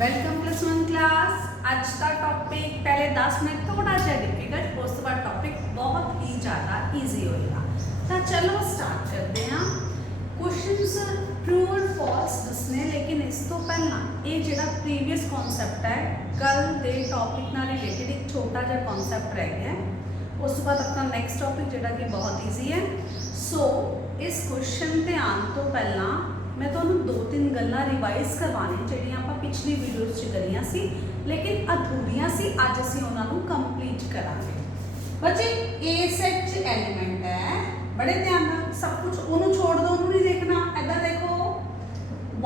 Welcome plus one class. आज का topic पहले 10 मिनट थोड़ा सा डिफिकल्ट, उस तो बाद टॉपिक बहुत ही ज़्यादा ईजी होएगा। तो चलो स्टार्ट करते हैं। क्वेश्चंस ट्रू और फॉल्स दसने, लेकिन इस तो पहला ये जो प्रीवियस कॉन्सैप्ट है कल के टॉपिक नाल रिलेटेड एक छोटा जिहा कॉन्सैप्ट रह गया है। उस तो बाद अपना नैक्सट टॉपिक जोड़ा कि बहुत ईजी है। सो इस क्वेश्चन ते आने तो पहला मैं तुहानू 2-3 गल्लां रिवाइज करवाने जिहड़ियां आपां पिछली वीडियोज़ च करियां सी, लेकिन अधूरियां सी। अज असीं उहनां नू कंप्लीट करांगे। बच्चे ए सेट च एलीमेंट है, बड़े ध्यान नाल सब कुछ उहनू छोड़ दो, उहनू नहीं देखना। इधर देखो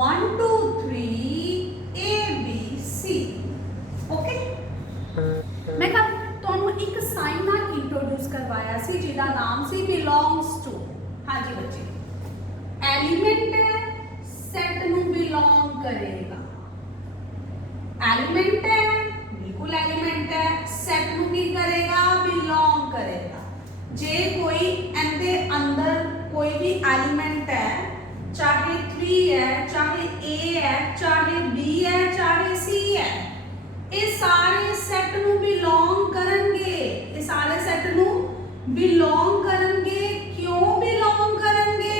1 2 3 A B C। ओके, मैं कल तुहानू एक साइन नाल इंट्रोड्यूस करवाया सी जिहदा नाम सी बिलोंग्स टू। हाँ जी बच्चे, एलीमेंट है सेट नू बिलोंग करेगा। एलिमेंट है, बिल्कुल एलिमेंट है, सेट नू की करेगा, बिलोंग करेगा। जे कोई इनके अंदर कोई भी एलिमेंट है, चाहे 3 है, चाहे A है, चाहे B है, चाहे C है, ये सारे सेट नू बिलोंग करेंगे। ये सारे सेट नू बिलोंग करेंगे। क्यों बिलोंग करेंगे?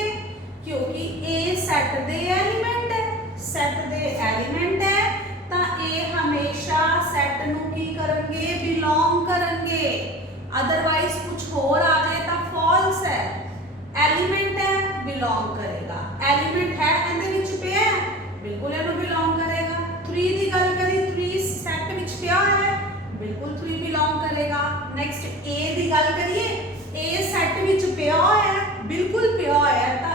क्योंकि ए सेट दे एलिमेंट है। सेट दे एलिमेंट है तो ए हमेशा सेट नू की करेंगे, बिलोंग करेंगे। अदरवाइज कुछ और आ जाए तो फॉल्स है। एलिमेंट है, बिलोंग करेगा। एलिमेंट है इहदे विच पिया है, बिल्कुल इहनू बिलोंग करेगा। 3 दी गल करी, 3 सेट विच पिया है, बिल्कुल 3 बिलोंग करेगा। नेक्स्ट ए दी गल करिए, ए सेट विच पिया है, बिल्कुल पिया है तो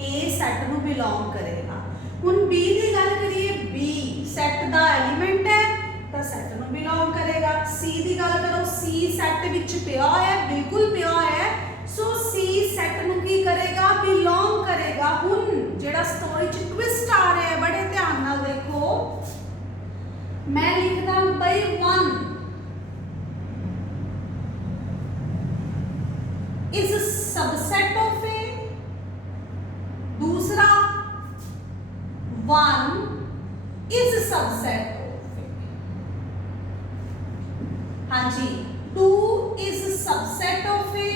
ए सेट नू बिलोंग करेगा। हुण बी दी गल करिए, बी सेट दा एलिमेंट है तो सेट नू बिलोंग करेगा। सी दी गल करो, सी सेट विच पिया है, बिल्कुल पिया है, सो सी सेट नू की करेगा, बिलोंग करेगा। हुण जेड़ा स्टोरी च ट्विस्ट आ रहा है, बड़े ध्यान नाल देखो। मैं लिखदा भाई 1 इज सबसेट ऑफ ए। दूसरा 1 इज सबसेट ऑफ ए। हाँ जी, 2 इज सबसेट ऑफ ए।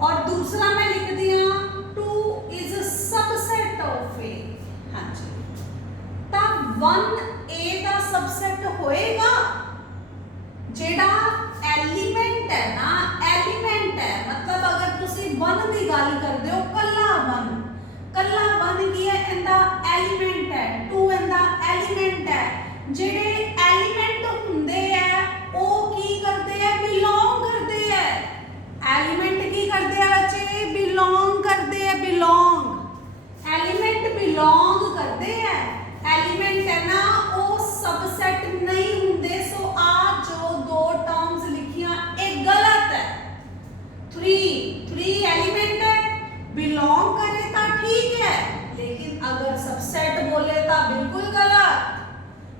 और दूसरा मैं लिख दिया 2 इज सबसेट ऑफ ए। हाँ जी, तब 1 ए का सबसेट होएगा। जेड़ा एलिमेंट है ना, एलिमेंट है मतलब अगर तुसी 1 की गल करदे हो, कल्ला 1 की है, इंदा एलिमेंट है। 2 इंदा एलिमेंट है। जेड़े एलिमेंट हुंदे है वो की करदे हैं, बिलोंग करदे हैं। एलिमेंट की करदे हैं बच्चे, बिलोंग करदे हैं। बिलोंग एलिमेंट बिलोंग करदे हैं। एलिमेंट है ना वो सबसेट नहीं हुंदे। सो आ जो 2 टर्म्स लिखियां ये गलत है। 3 एलिमेंट है, बिलोंग करे तो ठीक है, लेकिन अगर सबसेट बोले तो बिल्कुल गलत।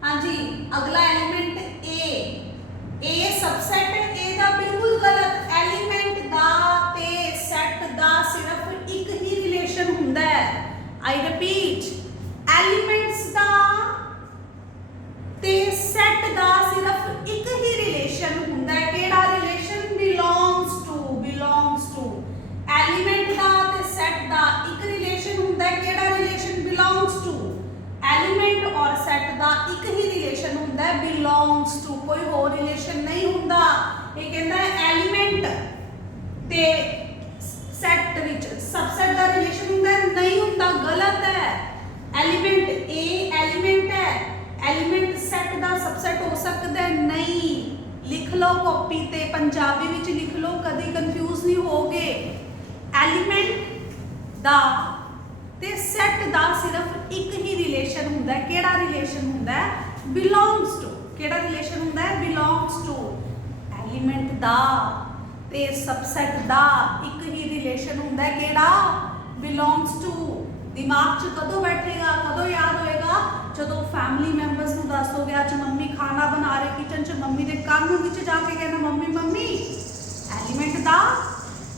हाँ जी, अगला एलिमेंट ए सबसेट है, ए दा बिल्कुल गलत। एलिमेंट दा ते सेट दा सिर्फ एक ही रिलेशन हुंदा है। आई रिपीट, एलिमेंट्स दा ते सेट दा सिर्फ एक ही रिलेशन हुंदा है। केड़ा relation? Belongs to. Belongs to element दा ते सेट दा एक रिलेशन हुंदा है। केड़ा रिलेशन? Belongs to. एलिमेंट और सेट दा एक ही रिलेशन हुंदा है, बिलोंग्स टू। कोई और रिलेशन नहीं हुंदा। ये कहंदा है एलिमेंट ते सेट विच सबसेट दा रिलेशन हुंदा है, नहीं हुंदा, गलत है। एलिमेंट ए एलिमेंट है, एलिमेंट सेट दा सबसेट हो सकता है? नहीं। लिख लो कॉपी ते, पंजाबी विच लिख लो, कदी कंफ्यूज नहीं होगे। एलिमेंट दा ते सेट दा सिर्फ एक ही रिलेशन हुंदा है। केड़ा रिलेशन हुंदा है? Belongs to. केड़ा रिलेशन हुंदा है? Belongs to. एलिमेंट दा ते सबसेट दा एक ही रिलेशन हुंदा है। केड़ा? Belongs to. दिमाग च कदों बैठेगा, कदों याद होएगा? जदों फैमिली मैंबर्स नूं दसोगे अज मम्मी खाना बना रहे किचन च, मम्मी दे कान विच जाके कहना मम्मी मम्मी एलिमेंट दा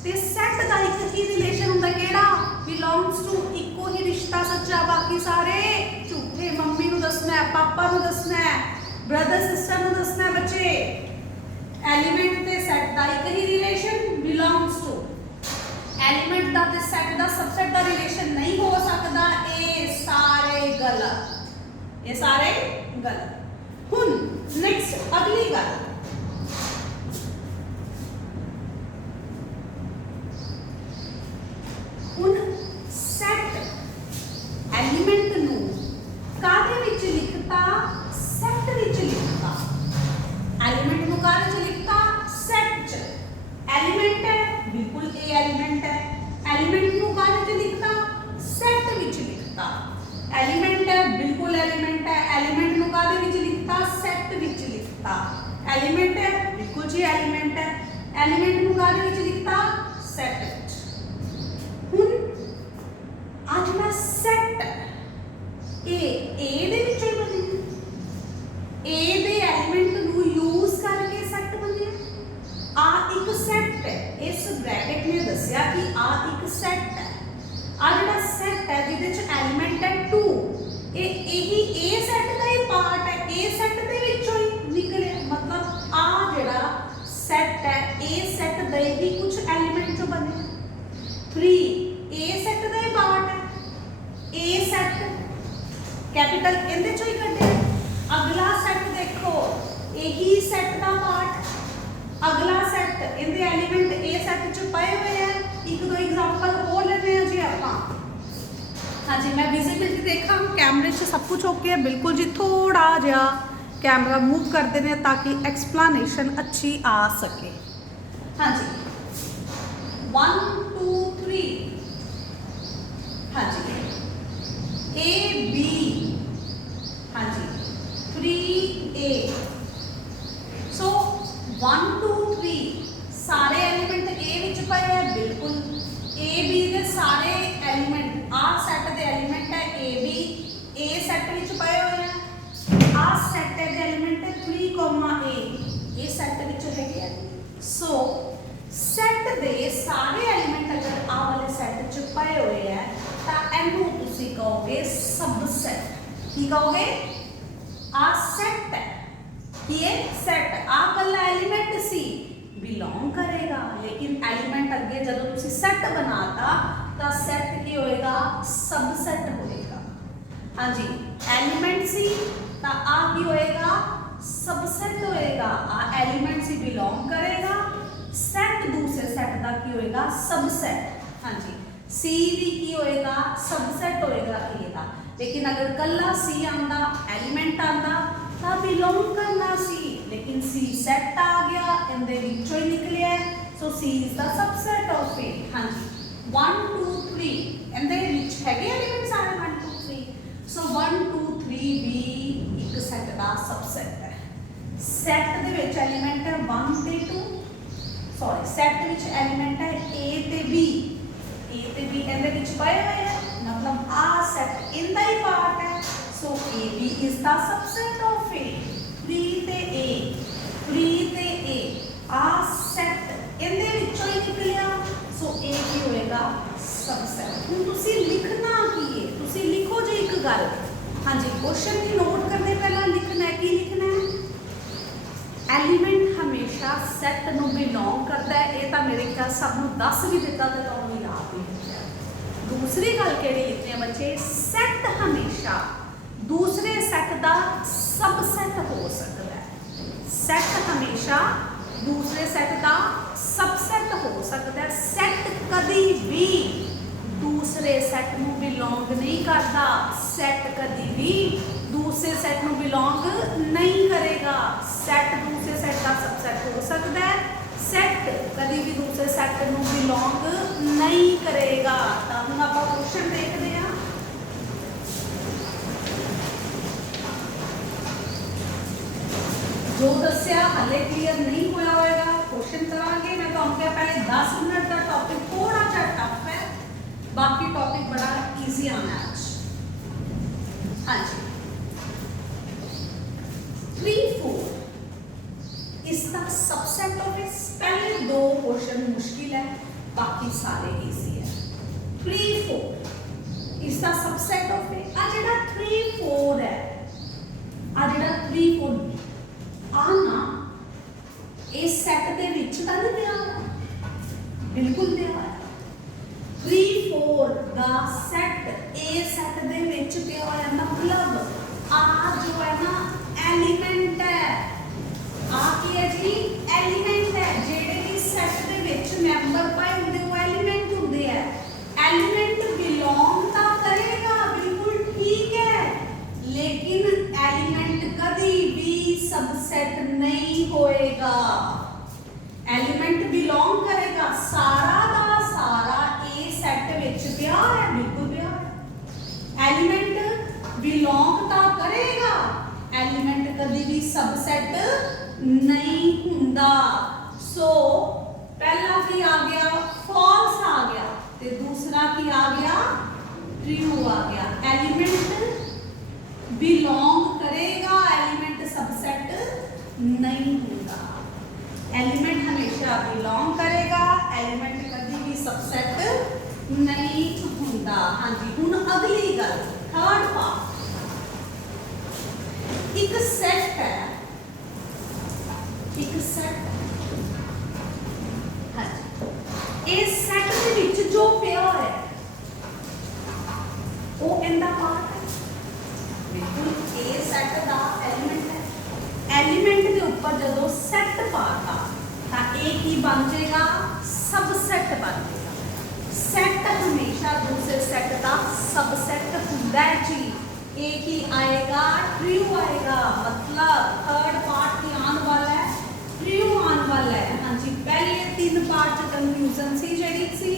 ते सेट दा एक ही रिलेशन हुंदा। केड़ा? Belongs to. इको ही रिश्ता सच्चा, बाकी सारे झूठे। मम्मी नूं दसना पापा नूं दसना है, ब्रदर सिस्टर नूं दसना है बच्चे। एलीमेंट ते सेट दा एक ही रिलेशन बिलोंग्स टू, एलीमेंट दा ते सेट दा सबसेट दा रिलेशन नहीं हो सकता। ये सारे गलत, ये सारे गलत। हुन नेक्स्ट अगली गल, हुन सेट एलीमेंट नूं काहदे विच लिखता, सेट विच लिखता। एलीमेंट नूं काहदे च लिखता, सेट च। एलीमेंट है बिल्कुल ए एलीमेंट है, एलीमेंट नूं काहदे च लिखता, सेट विच लिखता। एलीमेंट है बिल्कुल एलीमेंट है, एलीमेंट नूं काहदे विच लिखता, सेट विच लिखता। एलीमेंट है बिल्कुल जी एलीमेंट है, एलीमेंट नूं काहदे विच लिखता, सेट विच। हुन आ जिहड़ा सेट ए दे विचों ही बने, ए दे एलीमेंट नूं यूज करके सेट बने। आ एक सेट है, इस ब्रैकेट ने दस्सिया कि आ एक सेट है। आ जिहड़ा सेट है जिहदे च एलीमेंट है 2, यही ए सेट का ही पार्ट है, ए सेट दे विचों ही निकले। मतलब आ जिहड़ा सेट है ए सेट दे ही कुछ एलीमेंट जो बने। 3 ए सेट का ही पार्ट है, ए सेट कैपिटल इहदे चों ही कड्ढे। अगला सेट देखो यही सेट का पार्ट, अगला सेट इहदे एलीमेंट ए सेट च पए हुए हैं। एक दो एग्जांपल और लेते हैं जी आपां। हाँ जी, मैं विजिबिलिटी देखा कैमरे से सब कुछ ओके है बिल्कुल जी। थोड़ा जिहा कैमरा मूव कर देने ताकि एक्सप्लेनेशन अच्छी आ सके। हाँ जी 1 2 3, हाँ जी ए बी, हाँ जी 3A। सो 1 2 3 सारे एलीमेंट ए विच पए है बिल्कुल। ए बी दे सारे एलीमेंट आ सेट दे एलीमेंट है A B, A set which पए हुए हैं। आ सेट दे एलीमेंट है 3, A, ये सेट विच है। सो सेट दे सारे एलीमेंट अगर आ वाले सेट च पए हुए हैं तां इहनूं तुसीं कहोगे सबसेट। की कहोगे? आ सेट है, ये सेट आ कल्ला एलीमेंट सी बिलोंग करेगा, लेकिन एलीमेंट अगे जब तुसी सेट बनाता तो सेट की होएगा, सबसेट होएगा। हाँ जी एलीमेंट सी तो आ की होएगा, सबसेट होएगा। आ एलीमेंट सी बिलोंग करेगा, सेट दूसरे सेट का की होएगा, सबसेट। हाँ जी सी भी की होएगा, सबसेट होएगा ए दा। लेकिन अगर कल्ला सी आंदा एलीमेंट आंदा तो बिलोंग करना सी, लेकिन सी सेट आ गया इनदे विचों ही निकलिया, सो सी इज द सबसेट ऑफ ए। हाँ जी 1 2 3 इनदे विच हैगे एलीमेंट सारे 1 2 3। सो 1 2 3 भी एक सेट का सबसेट है। सेट दे विच एलीमेंट है 1 ते 2, सॉरी सेट विच एलीमेंट है ए ते बी, ए ते बी इनदे विच पए हुए हैं, मतलब आ सेट इनदा ही पार्ट है। So A B is the subset of A. 3 ते ए, 3 ते ए आ सेट इनदे विचों ही निकलिया, सो ए की होएगा सबसेट। हुण तुसी लिखना की है, तुसी लिखो जी एक गल। हाँ जी क्वेश्चन की नोट करने पहला लिखना है, की लिखना है एलीमेंट हमेशा सेट नूं बिलोंग करता है। ये तो मेरे ख्याल सब नूं दस भी दिता तो तुहानूं याद ही है। दूसरी गल किहड़ी लिखनी है बच्चे, सेट हमेशा दूसरे सेट का सबसेट हो सकता है। सेट हमेशा दूसरे सेट का सबसेट हो सकता है। सेट कभी भी दूसरे सेट नूं बिलोंग नहीं करता, सेट कभी भी दूसरे सेट नूं बिलोंग नहीं करेगा। सेट दूसरे सेट का सबसेट हो सकता है, सेट कभी भी दूसरे सेट नूं बिलोंग नहीं करेगा। तो हम आप क्वेश्चन देखते हैं। जो दस्या हाले क्लीयर नहीं होया होएगा, क्वेश्चन करांगे। मैं तो क्या पहले 10 मिनट का टॉपिक थोड़ा सा टफ है, बाकी टॉपिक बड़ा इजी आना है आज। हाँ जी 3 4 इसका सबसेट ऑफ इस पहले 2 क्वेश्चन मुश्किल है, बाकी सारे इजी है। 3 4 इसका सबसेट ऑफ ए आ जेड़ा 3 4 है, ए सैट दे विच पिया होया मतलब आ जो है ना एलिमेंट है आ की है जी एलिमेंट है जेडे भी सैट दे विच मैंबर पाए हुंदे वो एलिमेंट हुंदे है एलिमेंट बिलोंग ता करेगा बिल्कुल ठीक है लेकिन एलिमेंट कभी भी सबसेट नहीं होएगा एलिमेंट बिलोंग करेगा सारा दा सारा ए सेट विच पिया है बिल्कुल पिया है एलिमेंट बिलोंग ता करेगा एलिमेंट कभी भी सबसेट नहीं हुंदा सो पहला की आ गया फॉल्स आ गया ते दूसरा की आ गया ट्रू आ गया एलिमेंट बिलोंग करेगा एलिमेंट सबसेट नहीं होगा एलिमेंट हमेशा बिलोंग करेगा एलिमेंट कभी भी सबसेट नहीं होता हाँ जी हुन अगली गल थर्ड पार्ट एक सेट है एक सेट हाँ जी इस सेट दे विच जो पिया है वो इंदा पार्ट है बिल्कुल ए सेट दा एलिमेंट है एलिमेंट के ऊपर जो सेट पाता तो ए की बन जाएगा सबसेट बन जाएगा सेट हमेशा दूसरे सेट का सबसेट होता है जी ए की आएगा ट्रू आएगा मतलब थर्ड पार्ट की आने वाला है ट्रू आने वाला है हाँ जी पहले तीन पार्ट कंफ्यूजन सी जड़ी सी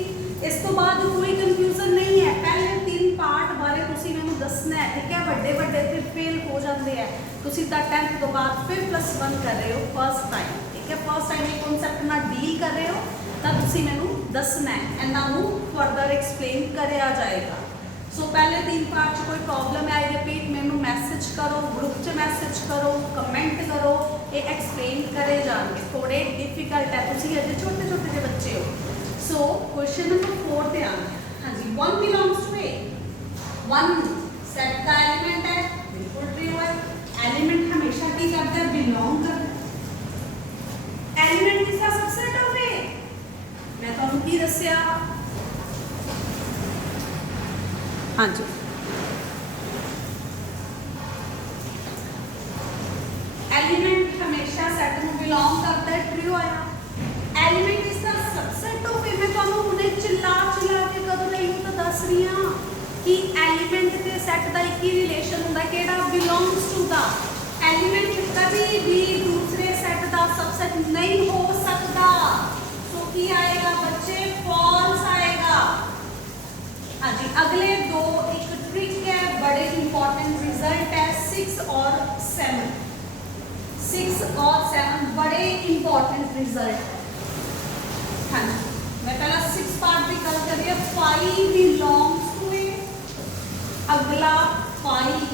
इस तो बाद कोई कंफ्यूजन नहीं है पहले तीन पार्ट बारे तुसी मैनू दसना है ठीक है बड़े बड़े फिर फेल हो जाते हैं तुसी दा 10th तो बाद फिर +1 कर रहे हो फर्स्ट टाइम ठीक है फर्स्ट टाइम ये कॉन्सेप्ट ना डील कर रहे हो तो तुसी मैनू दसना है एंड नाउ फर्दर एक्सप्लेन करया जाएगा सो पहले तीन पार्ट कोई प्रॉब्लम है आई रिपीट मैनू मैसेज करो ग्रुप च मैसेज करो कमेंट करो ये एक्सप्लेन करे जाएंगे थोड़े डिफिकल्ट है तुसी अजे छोटे छोटे जे बच्चे हो सो क्वेश्चन नंबर 4 पे आना है हाँ जी 1 बिलोंग्स टू ए 1 सेट का एलिमेंट है बिल्कुल ट्रू है एलिमेंट हमेशा की करता है बिलोंग करता है एलिमेंट किसका सबसेट ऑफ ए मैं तुहानू की दस्या हाँ जी एलिमेंट हमेशा सेट में बिलोंग करता है ट्रू आया एलिमेंट इसका सबसेट ऑफ ए मैं तुहानू हुणे चिल्ला चिल्ला के कदों नहीं तो दस रही हां कि एलिमेंट ते सेट दा एक ही रिलेशन हुंदा केड़ा बिलोंग्स टू दा एलिमेंट कभी भी दूसरे सेट दा सबसेट नहीं हो सकता सो की आएगा बच्चे फॉल्स आएगा हाँ जी अगले दो एक ट्रिक है बड़े इंपॉर्टेंट रिजल्ट है 6 और 7 6 और 7 बड़े इंपॉर्टेंट रिजल्ट हाँ जी मैं पहला 6 पार्ट की गल करिए 5 बिलोंग्स टू ए अगला 5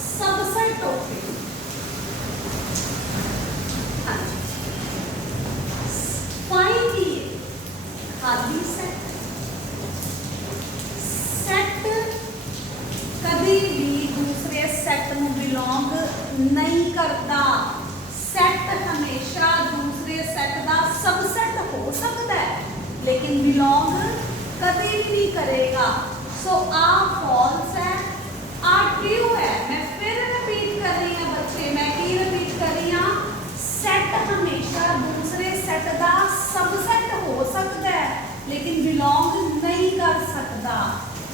सबसेट ऑफ ए हाँ जी 5 की खाली सेट सेट कभी भी दूसरे सेट में बिलोंग नहीं करता सेट हमेशा दूसरे सेट का सबसेट हो सकता है लेकिन बिलोंग कभी भी नहीं करेगा सो आ फॉल्स है आ ट्रू है मैं फिर रिपीट कर रही हूं बच्चे मैं की रिपीट कर रही हूं सेट हमेशा दूसरे सेट का सबसेट हो सकता है लेकिन बिलोंग नहीं कर सकता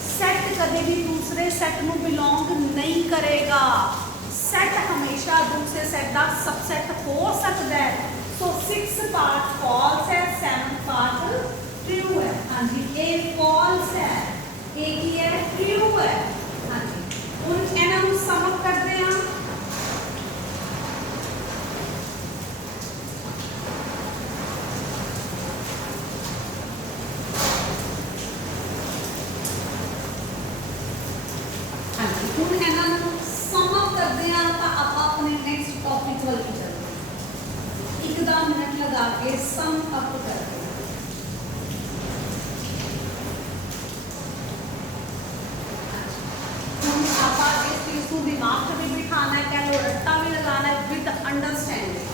सेट कभी भी दूसरे सेट में बिलोंग नहीं करेगा सेट हमेशा दूसरे सेट का सबसेट हो सकता है सो 6 पार्ट फॉल्स है 7 पार्ट ट्रू है हाँ जी ए फॉल्स है ए की है ट्रू है हाँ जी उन एना ਨੂੰ ਸਮ ਅਪ ਕਰਦੇ ਹਾਂ हाँ जी ਹੁਣ ਇਹਨਾਂ ਨੂੰ ਸਮ ਅਪ ਕਰਦੇ ਹਾਂ ਤਾਂ ਆਪਾਂ ਆਪਣੇ ਨੈਕਸਟ ਟੌਪਿਕ ਵੱਲ ਚੱਲਦੇ ਹਾਂ ਇੱਕ ਦਾ ਮਿੰਟ ਲਗਾ ਕੇ ਸਮ ਅਪ ਕਰਦੇ ਹਾਂ दिमाग में भी बिठाना है कह लो रट्टा भी लगाना है विद अंडरस्टैंडिंग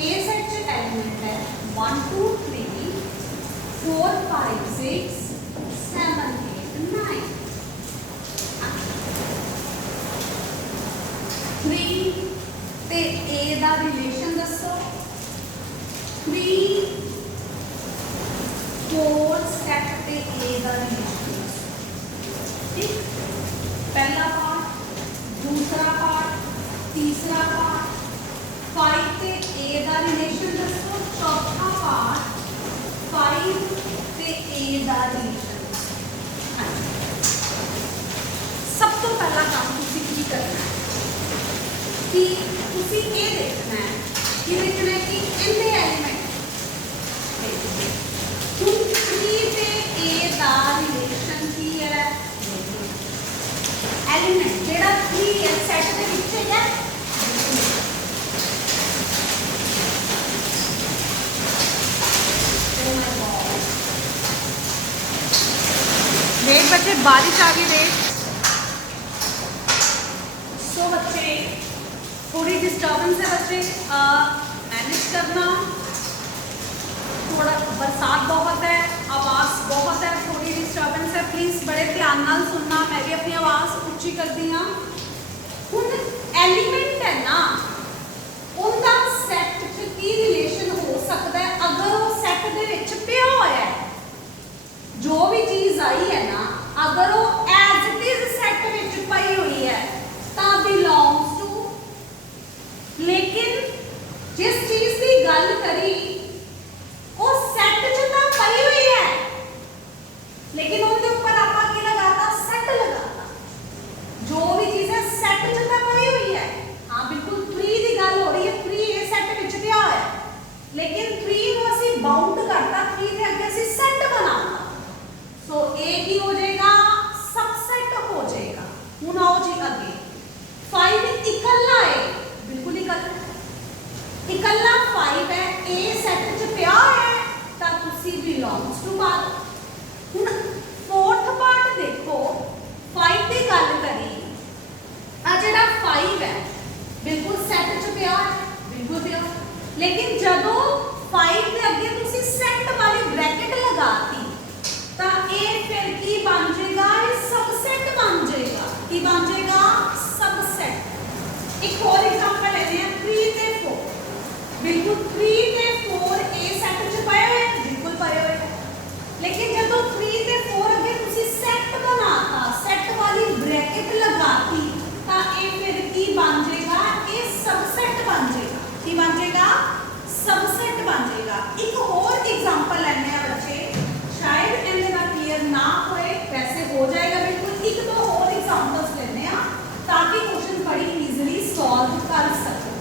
ए सेट च एलिमेंट है 1 2 3 4 5 6 7 8 ਤੇ A ਦਾ ਰਿਲੇਸ਼ਨ ਦੱਸੋ 3 4 ਸੈਟ ਤੇ A ਦਾ ਰਿਲੇਸ਼ਨ ਦੱਸੋ ਠੀਕ पहला पार्ट दूसरा पार्ट तीसरा पार्ट 5 ते A दा रिलेशन दसो चौथा पार्ट 5 ते A दा रिलेशन सब तो पहला काम तुसी की करना है कि तुसी ये देखना है कि इनके एलिमेंट 3 ते A दा रिलेशन की है एलिमेंट जेड़ा 3 है सेट दे विच है वेट बच्चे बारिश आ गई वेट सो बच्चे थोड़ी डिस्टर्बेंस है बच्चे मैनेज करना थोड़ा बरसात बहुत है आवाज़ बहुत है थोड़ी डिस्टर्बेंस है प्लीज़ बड़े ध्यान नाल सुनना मैं भी अपनी आवाज़ उच्ची कर दी हाँ हुण एलिमेंट है ना उनका सैट च की रिलेशन हो सकता है अगर वो सैट दे विच पिया होया है जो भी चीज़ आई है ना अगर वो एज इट इज सैट विच पई हुई है तो बिलोंग्स टू लेकिन जिस चीज़ की गल करी वो सैट च तो पई हुई है लेकिन उनके ऊपर आपा की लगाता सेट लगाता जो भी चीज़ है सेट च तो पई हुई है हाँ बिल्कुल 3 की गल हो रही है 3 ये सेट विच पिया होया है लेकिन 3 को असी बाउंड करता 3 के अगे असी सेट बनाता सो ए की हो जाएगा सबसेट हो जाएगा हुण आओ जी अगे 5 इकल्ला है बिल्कुल इकल्ला 5 है ए सेट च पिया है तो तुसी बिलोंग्स टू पा दो हुण फोर्थ पार्ट देखो 5 की गल करी आ जिहड़ा 5 है बिल्कुल सेट च पिया है बिल्कुल पिया लेकिन जदों 5 के अगे तुसी सेट वाली ब्रैकेट लगाती तो ये फिर की बन जाएगा ये सबसेट बन जाएगा की बन जाएगा सबसेट एक और एग्जांपल लेते हैं 3 ते 4 बिल्कुल 3 ते 4 ए सेट च पाया है बिल्कुल पाया है लेकिन जब 3 ते 4 अगे तुसी सेट बनाता सेट वाली ब्रैकेट लगाती तो ये फिर की बन जाएगा ये सबसेट बन जाएगा की बन जाएगा सबसेट बन जाएगा एक और एग्जांपल लेने हैं बच्चे शायद इनके ना क्लियर ना होए वैसे हो जाएगा बिल्कुल एक दो और एग्जांपल्स लेने हैं ताकि क्वेश्चन बड़ी इजीली सॉल्व कर सको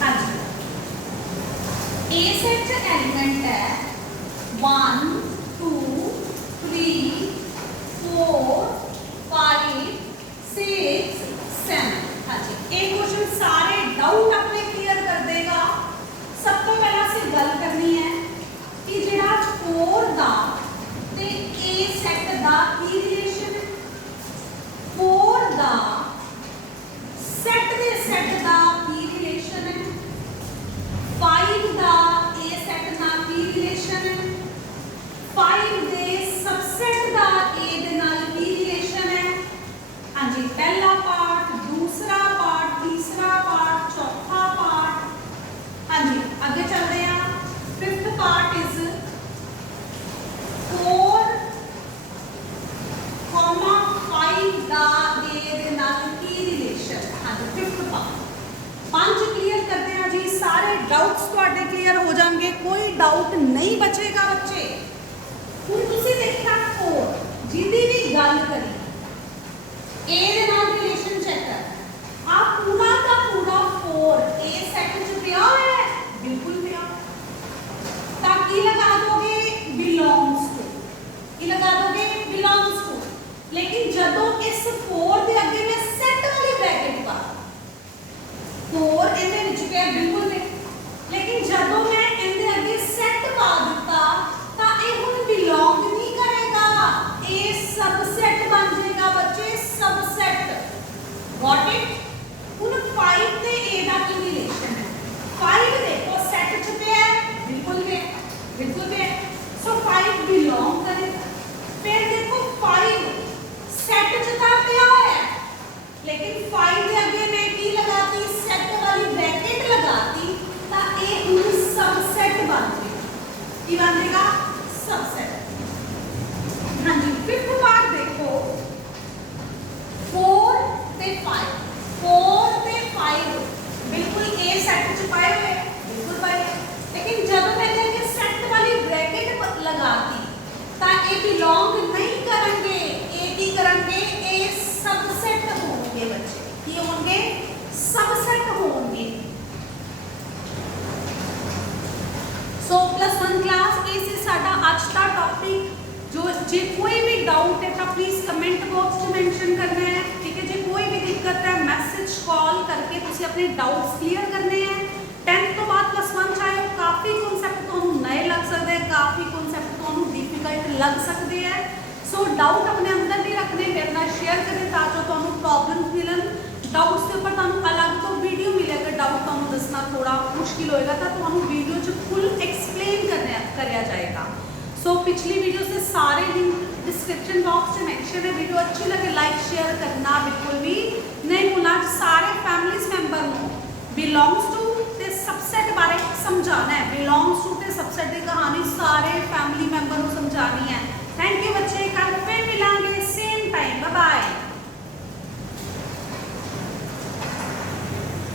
हाँ जी ए सेट च एलिमेंट है 1 2 3 4 5 6 7 हाँ जी ये क्वेश्चन सारे डाउट अपने क्लियर कर देगा सब तो पहला से गल करनी है कि जिहड़ा 4 दा ते ए सेट दा की रिलेशन 4 दा सेट दे सेट दा की रिलेशन है 5 दा ए सेट नाल की रिलेशन है 5 दे सबसेट दा ए दे नाल की रिलेशन है हाँ जी पहला पार्ट दूसरा पार्ट तीसरा पार्ट चौथा पार्ट हाँ जी आगे चलते हैं फिफ्थ पार्ट इज 4 5 दा ए दे नाल की रिलेशन हाँ जी फिफ्थ पार्ट 5 क्लियर करते हैं जी सारे डाउट्स ਤੁਹਾਡੇ क्लियर हो जाएंगे कोई डाउट नहीं बचेगा बच्चे ਹੁਣ ਤੁਸੀਂ ਦੇਖਿਆ 4 ਜਿਹਦੀ ਵੀ ਗੱਲ ਕਰੀ ए ਦੇ ਨਾਲ ਰਿਲੇਸ਼ਨ ਚੈੱਕ ਕਰ ਆ ਪੂਰਾ ਦਾ ਪੂਰਾ 4 ए सेट ਚ ਪਿਆ ਹੈ ਬਿਲਕੁਲ ਪਿਆ ਤਾਂ ਕੀ ਲਗਾ ਦੋਗੇ ਬਿਲੋਂਗਸ ਟੂ ਕੀ ਲਗਾ ਦੋਗੇ ਬਿਲੋਂਗਸ ਟੂ लेकिन ਜਦੋਂ ਇਸ 4 ਦੇ ਅੱਗੇ ਮੈਂ ਸੈਟ ਵਾਲੀ ਬ੍ਰੈਕਟ ਪਾ 4 ਇਹਦੇ ਵਿੱਚ ਪਿਆ ਬਿਲਕੁਲ ਨਹੀਂ लेकिन ਜਦੋਂ मैं ਇਹਦੇ ਅੱਗੇ ਸੈਟ ਪਾ ਦਿੱਤਾ ਤਾਂ ਇਹ ਹੁਣ ਬਿਲੋਂਗ ਨਹੀਂ ਕਰੇਗਾ ਇਹ सबसेट बन जाएगा बच्चे सबसेट गॉट इट ਹੁਣ 5 ਤੇ a ਦਾ ਕੀ ਰਿਲੇਸ਼ਨ ਹੈ 5 देखो सेट ਚ ਪਿਆ ਬਿਲਕੁਲ ਪਿਆ सो 5 बिलोंग करेगा फिर देखो 5 सेट च ਤਾਂ ਪਿਆ ਹੋਇਆ ਹੈ लेकिन की बनेगा सबसेट। हाँ जी, फिफ्थ पार्ट देखो 4 ते 5, 4 ते 5 बिल्कुल ए सेट च पाए हुए, बिल्कुल पाए, लेकिन जब मैंने ये सेट वाली ब्रैकेट लगाती ता ए बिलोंग नहीं करेंगे, ए की करेंगे, ए सबसेट होंगे बच्चे, की होंगे सबसेट होंगे। सो +1 क्लास ए से साडा आज का टॉपिक जो जे कोई भी डाउट है तो प्लीज कमेंट बॉक्स में मेंशन करना है, ठीक है। जे कोई भी दिक्कत है मैसेज कॉल करके तुसी अपने डाउट्स क्लियर करने हैं। 10th तो बाद +1 चाहे काफी कॉन्सेप्ट ਤੁਹਾਨੂੰ नए लग सकते हैं, काफी कॉन्सेप्ट ਤੁਹਾਨੂੰ डिफिकल्ट लग सकते हैं। सो डाउट अपने अंदर नहीं रखने, मेरे नाल शेयर करें ताकि ਤੁਹਾਨੂੰ प्रॉब्लम्स मिलन। डाउट्स के ऊपर ਤੁਹਾਨੂੰ अलग तो वीडियो मिलेगा, डाउट ਤੁਹਾਨੂੰ दसना थोड़ा मुश्किल होएगा तो ਤੁਹਾਨੂੰ वीडियो च फुल एक्सप्लेन करया जाएगा। सो पिछली वीडियो से सारे लिंक डिस्क्रिप्शन बॉक्स में मेंशन है। वीडियो अच्छी लगे लाइक शेयर करना बिल्कुल भी नहीं भूलना। सारे फैमिलीज मैंबर को बिलोंग्स टू ते सबसेट बारे समझाना है, बिलोंग्स टू ते सबसेट की कहानी सारे फैमिली मैंबर को समझानी है। थैंक यू बच्चे, कल फिर मिलांगे सेम टाइम, बाय बाय।